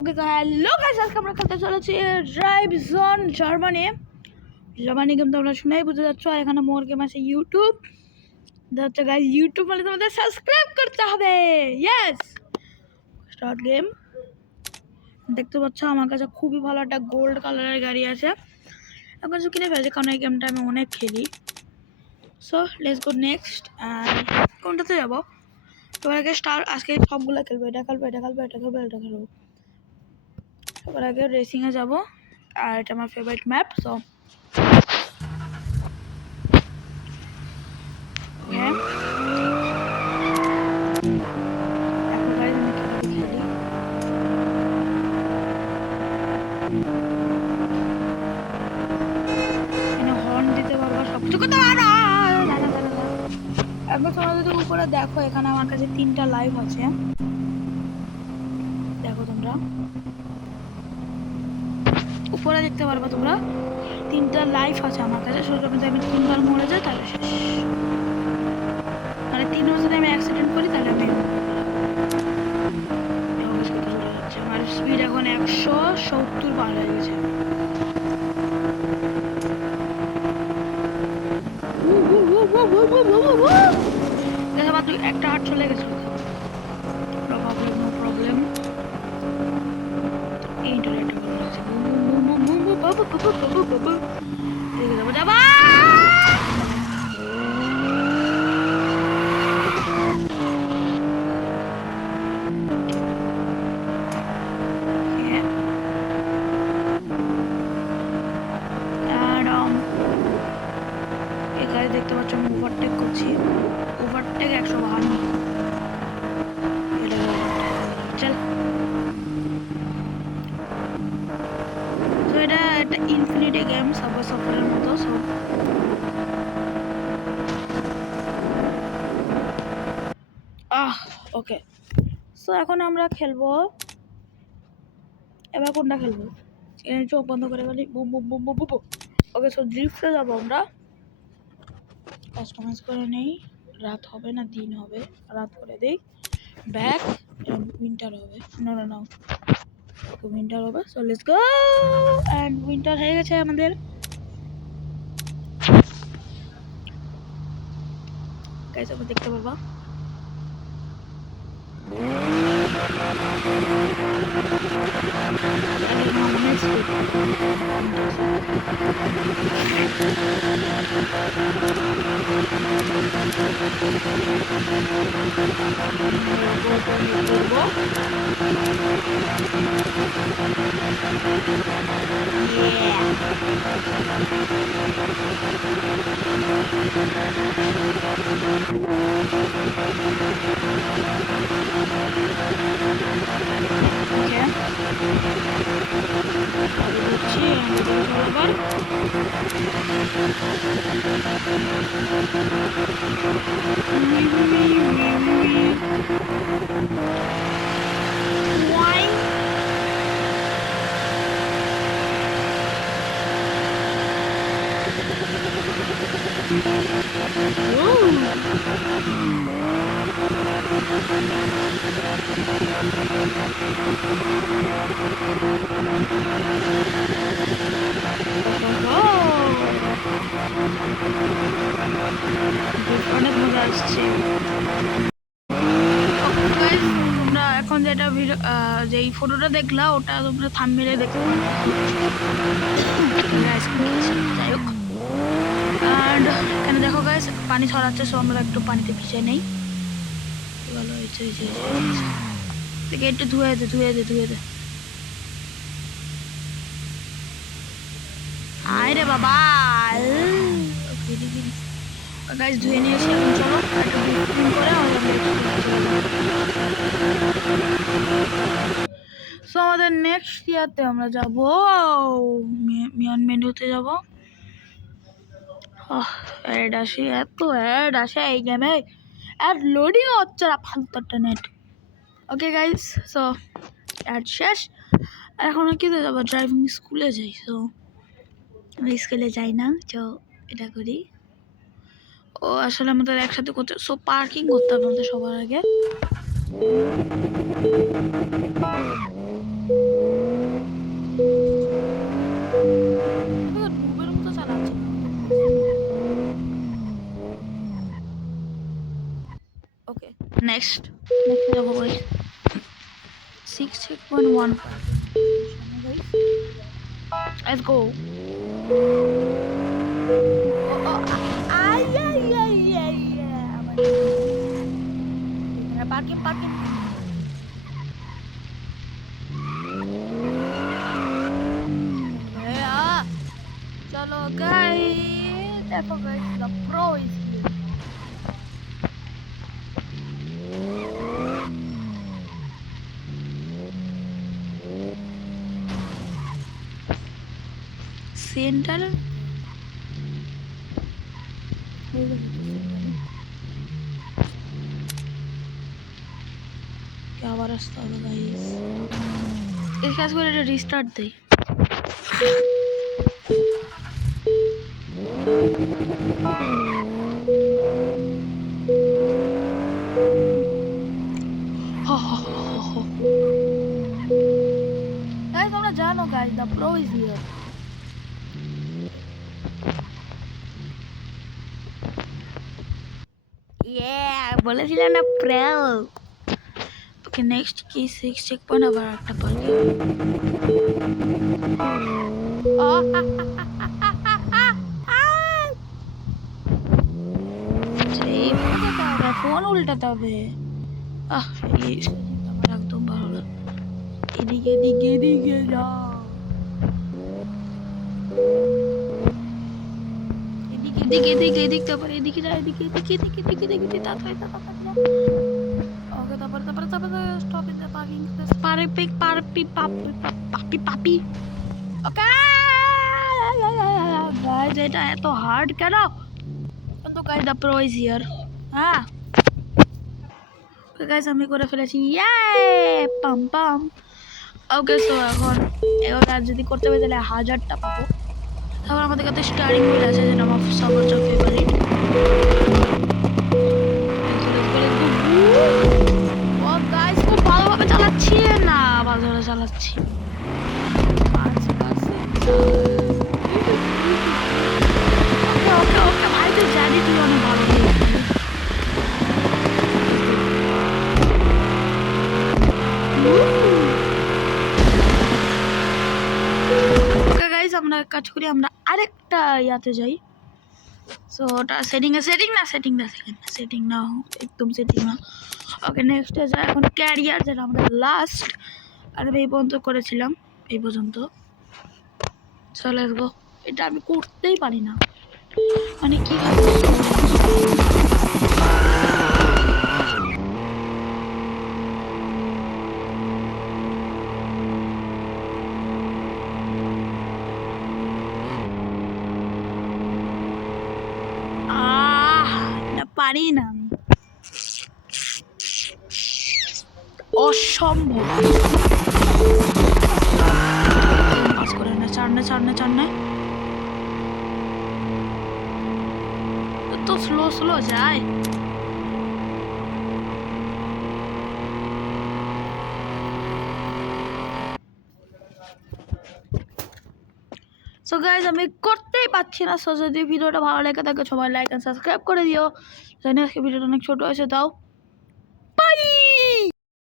ওকে তো hello guys, আজকে আমরা খেলতে চলেছি drive zone Germany. Germany game তোমরা শুনেই বুঝতে যাচ্ছ। আর এখানে মোর গেম আছে ইউটিউব। হচ্ছে গাইস, ইউটিউব মানে তোমাদের সাবস্ক্রাইব করতে হবে। Yes, start game. দেখতে পাচ্ছ আমার কাছে খুবই ভালো একটা গোল্ড কালারের গাড়ি আছে। আমার কাছে কিনে ফেলেছি কারণ এই গেমটা আমি অনেক খেলি। So let's go next. And কোনটাতে যাবো? তোমার আগে স্টার আজকে সবগুলো খেলবো। এটা খেলবো, এটা খেলবো, এটা খেলবো, এটা খেলবো। সবার আগে রেসিংয়ে যাবো। আর এটা আমার ফেভারিট ম্যাপ। সো হ্যাঁ, এখন গাইজ আমি খেলি। এখানে হর্ন দিতে পারবো, সব কিছু করতে পারো। এখন তোমরা যদি উপরে দেখো, এখানে আমার কাছে 3টা লাইভ আছে। দেখো তোমরা উপরে দেখতে পারবা, তোমরা 3টা লাইভ আছে আমার কাছে। যদি আমি 3বার মরে যাই তাহলে শেষ। মানে 3বার যদি আমি অ্যাক্সিডেন্ট করি তাহলে আমি চলে যাচ্ছে। আমার স্পিড এখন 170 পার হয়ে গেছে। মাত্র একটা হাট চলে গেছে। No problem. ইন্টারনেট দেখতে পাচ্ছ আমি ওভারটেক করছি। ওভারটেক 152। চল, তো এটা একটা ইনফিনিটি গেম, সাবওয়ে সার্ফারের মতো। সো ওকে, সো এখন আমরা খেলবো। এবার কোনটা খেলবো? চোখ বন্ধ করে বলি boom boom boom boom boom. Okay, so ড্রিফটে যাবো আমরা। কাস্টমাইজ করে নেই। রাত হবে না দিন হবে, রাত করে দেই। ব্যাক উইন্টার হবে। না না না, ওকে উইন্টার হবে। So let's go. And winter হয়ে গেছে আমাদের। গাইস আমরা দেখতে পারবা। অনেক মজা আসছে। তোমরা এখন যেটা যে এই ফটোটা দেখলা, ওটা তোমরা থাম্বনেইলে দেখতে পারো। যাই হোক, আর এখানে দেখো গাইস পানি ছড়াচ্ছে। সো আমরা একটু পানিতে ভিজে নেই। ভালো হয়েছে। দেখে একটু ধুয়ে দে। আয় রে বাবা, গাইস ধুয়ে নিয়ে এসে এখন চলো একটু ডিফিন করে সো আমাদের নেক্সট ইয়ারতে আমরা যাবো মিয়ন মেনুতে যাবো। অ্যাড আসে, এত অ্যাড আসে এই গেমে। অ্যাড লোডিং হচ্ছে না, ফালতু net. Okay guys, so ad শেষ। এখন কিতে যাবো? ড্রাইভিং স্কুলে যাই। সো আমি স্কুলে যাই না, তো এটা করি। ও আসলে আমাদের একসাথে করতে, সো পার্কিং করতে হবে আমাদের সবার আগে। নেক্সট যাবো গাইস 6.1 let's go parking chalo guys देखो guys the pro is here center क्या हुआ रास्ता होगा गाइस इस कैसे को रिस्टार्ट दे guys আমরা জানো guys the pro is here yeah বলেছিলাম না pro okay next কি 6 checkpoint আবার একটা পার্কিং ফোন উল্টাতে হবে আমার একদম ভালো লাগে এদিকে যা এদিকে তারপরে এদিকে যা এদিকে তাড়াতাড়ি ওকে তারপরে stop in the parking space পাপি ওকে গাইস এটা এত হার্ড কেন কিন্তু guys the pro is here হ্যাঁ ওকে গাইস আমি করে ফেলেছি ইয়ে পাম ওকে সো এখন কাজ যদি করতে হবে তাহলে 1000টা পাবো তারপর আমাদের কাছে স্টারিং হুইল আছে যেটা আমার সবচেয়ে ফেভারিট ও গাইস খুব ভালোভাবে চালাচ্ছি না ভালোভাবে চালাচ্ছি ওকে ভাই তো জানি তুই অনেক ভালো আমরা কাজ করি আমরা আরেকটা ইয়াতে যাই সো ওটা সেটিং না একদম সেটিং না ওকে নেক্সট যাই এখন ক্যারিয়ার যেটা আমরা লাস্ট আর এই পর্যন্ত করেছিলাম এই পর্যন্ত সো লেটস গো এটা আমি করতেই পারি না মানে কি পারি না অসম্ভব পাস করে না চার না তো স্লো যায় সো গাইজ আমি করতেই পারছি না সো যদি ভিডিওটা ভালো লেগে থাকে সবাই লাইক এন্ড সাবস্ক্রাইব করে দিও জানি আজকে ভিডিওটা অনেক ছোট হয়েছে তাও